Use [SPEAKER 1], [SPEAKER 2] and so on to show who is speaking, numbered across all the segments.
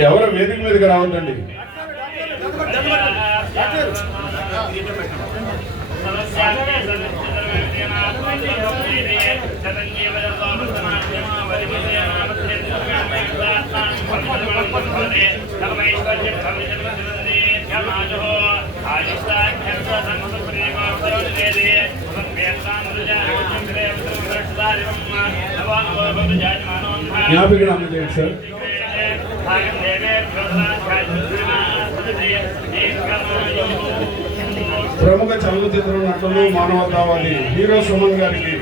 [SPEAKER 1] ఎవరు వేదిక మీదకి రావద్దండి జ్ఞాపికను అందజేయండి సార్ ప్రముఖ చలనచిత్ర నటులు మానవతావాది హీరో సుమన్ గారికి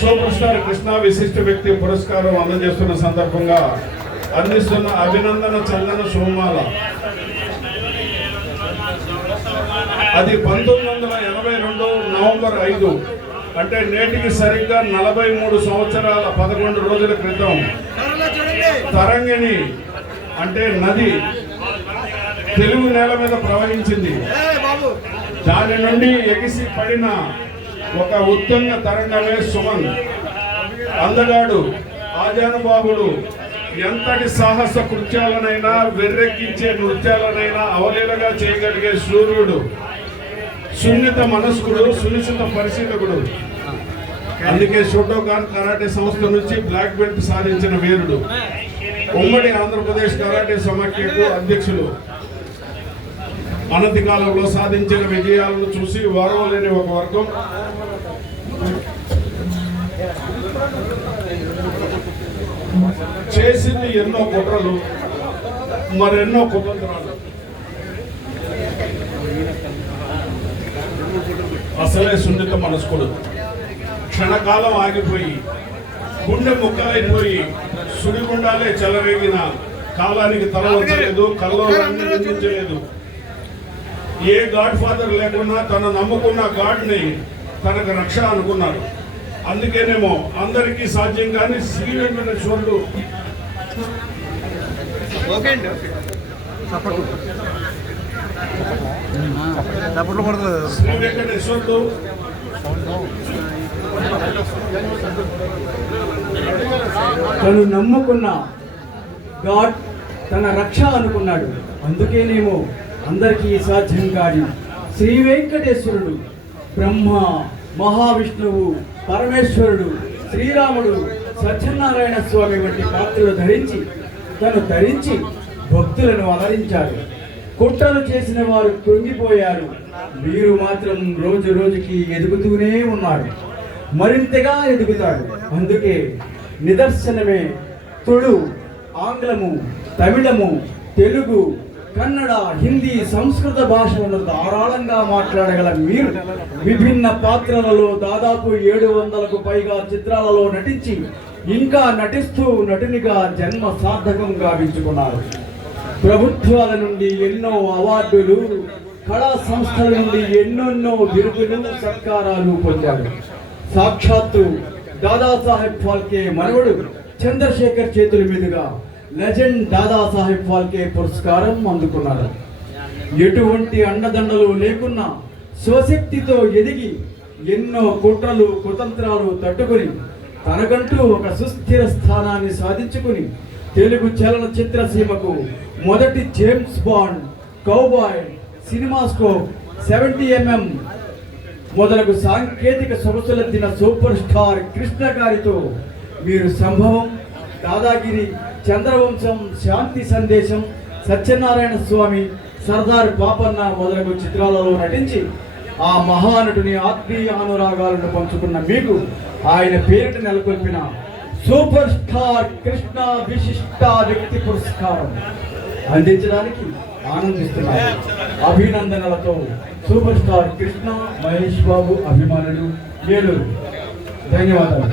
[SPEAKER 1] సూపర్ స్టార్ కృష్ణ విశిష్ట వ్యక్తి పురస్కారం అందజేస్తున్న సందర్భంగా అందిస్తున్న అభినందన చందన సోమాల. అది పంతొమ్మిది వందల ఎనభై రెండు నవంబర్ ఐదు అంటే నేటికి సరిగ్గా నలభై మూడు సంవత్సరాల పదకొండు రోజుల క్రితం తరంగిణి అంటే నది తెలుగు నేల మీద ప్రవహించింది. దాని నుండి ఎగిసి పడిన ఒక ఉత్తంగ తరంగమే సుమన్ అందగాడు ఆజానుబాబుడు ఎంతటి సాహస కృత్యాలనైనా వెర్రెక్కించే నృత్యాలనైనా అవలీలగా చేయగలిగే సూర్యుడు. సున్నిత మనస్కుడు సునిశ్చిత పరిశీలకుడు. అందుకే షోటోకాన్ కరాటే సంస్థ నుంచి బ్లాక్ బెల్ట్ సాధించిన వీరుడు. ఉమ్మడి ఆంధ్రప్రదేశ్ కరాటే సమాఖ్యకు అధ్యక్షులు. అనతి కాలంలో సాధించిన విజయాలను చూసి వారవలేని ఒక వర్గం. చేసింది ఎన్నో కుట్రలు మరెన్నో కుతంత్రాలు. అసలే సున్నిత మనస్కుడు. క్షణకాలం ఆగిపోయి గుండె ముక్కలైపోయి సుడిగుండాలే చెలరేగిన కాలానికి తల వంచలేదు కల్లో నిందించలేదు ఏ గాడ్ ఫాదర్ లేకున్నా తన నమ్ముకున్న గాడ్ని తనకు రక్ష అనుకున్నారు అందుకేనేమో అందరికీ సాధ్యం కానీ శ్రీ వెంకటేశ్వరుడు
[SPEAKER 2] ఓకే అండి. ఓకే పడుతుంది
[SPEAKER 3] తను నమ్ముకున్న గాడ్ తన రక్ష అనుకున్నాడు. అందుకేనేమో అందరికీ సాధ్యం కాని శ్రీ వెంకటేశ్వరుడు బ్రహ్మ మహావిష్ణువు పరమేశ్వరుడు శ్రీరాముడు సత్యనారాయణ స్వామి వంటి పాత్రలు ధరించి తను ధరించి భక్తులను అలరించాడు. కుట్రలు చేసిన వారు కృంగిపోయారు. మీరు మాత్రం రోజు రోజుకి ఎదుగుతూనే ఉన్నారు. మరింతగా ఎదుగుతాడు అందుకే నిదర్శనమే తుళు ఆంగ్లము తమిళము తెలుగు కన్నడ హిందీ సంస్కృత భాషలను ధారాళంగా మాట్లాడగల మీరు విభిన్న పాత్రలలో దాదాపు ఏడు వందలకు పైగా చిత్రాలలో నటించి ఇంకా నటిస్తూ నటునిగా జన్మ సార్థకం గావించుకున్నారు ప్రభుత్వాల నుండి ఎన్నో అవార్డులు కళా సంస్థల నుండి ఎన్నెన్నో బిరుదులు సత్కారాలు పొందారు సాక్షాత్తు దాదాసాహెబ్ ఫాల్కే మనవడు చంద్రశేఖర్ చేతుల మీదుగా లెజెండ్ దాదాసాహెబ్ ఫాల్కే పురస్కారం అందుకున్నారు. ఎటువంటి అండదండలు లేకున్నా స్వశక్తితో ఎదిగి ఎన్నో కుట్రలు కుతంత్రాలు తట్టుకుని తనకంటూ ఒక సుస్థిర స్థానాన్ని సాధించుకుని తెలుగు చలనచిత్ర సీమకు మొదటి James Bond cowboy cinemascope seventy MM మొదలగు సాంకేతిక సొగసులెత్తిన సూపర్ స్టార్ కృష్ణ గారితో మీరు సంభవం దాదాగిరి చంద్రవంశం శాంతి సందేశం సత్యనారాయణ స్వామి సర్దార్ పాపన్న మొదలగు చిత్రాలలో నటించి ఆ మహానటుని ఆత్మీయ అనురాగాలను పంచుకున్న మీకు ఆయన పేరిట నెలకొల్పిన సూపర్ స్టార్ కృష్ణ విశిష్ట వ్యక్తి పురస్కారం. అందించడానికి ఆనందిస్తున్నారు అభినందనలతో సూపర్ స్టార్ కృష్ణ మహేష్ బాబు అభిమానులు ఏలూరు. ధన్యవాదాలు.